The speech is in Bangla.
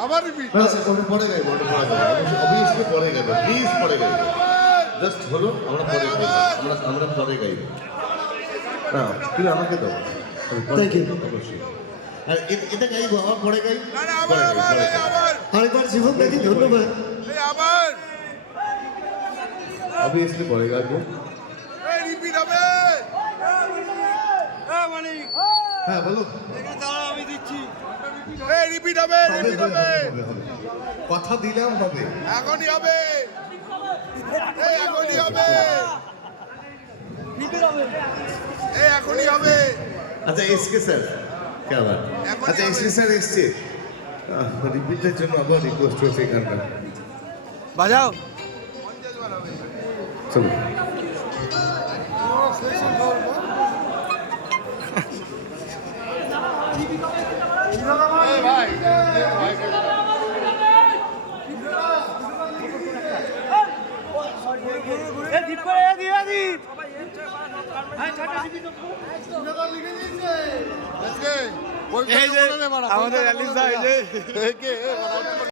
আবার রিপিট না স্যার ওটা পরে গাইবো অবভিয়াসলি পরে গাইবো প্লিজ পরে গাইবো জাস্ট হলো আমরা পরে গাইবো আমরা পরে গাইবো না তুমি আমাকে দাও থ্যাংক ইউ অবশ্যই আর এটা গাইবো আবার পরে গাই না না আবার আবার আবার আরেকবার জীবন দাদি ধন্যবাদ আবার অবভিয়াসলি পরে গাইবো রিপিট হবে হ্যাঁ বলো রিপিট হবে রিপিট হবে কথা দিলাম হবে এখনই হবে এখনই হবে এখনই হবে আচ্ছা এসকে স্যার কে আবার আচ্ছা এসকে স্যার এসছে রিপিটের জন্য আবার রিকোয়েস্ট হয়েছে এখানটা বাজাও চলো ভাই আমাদের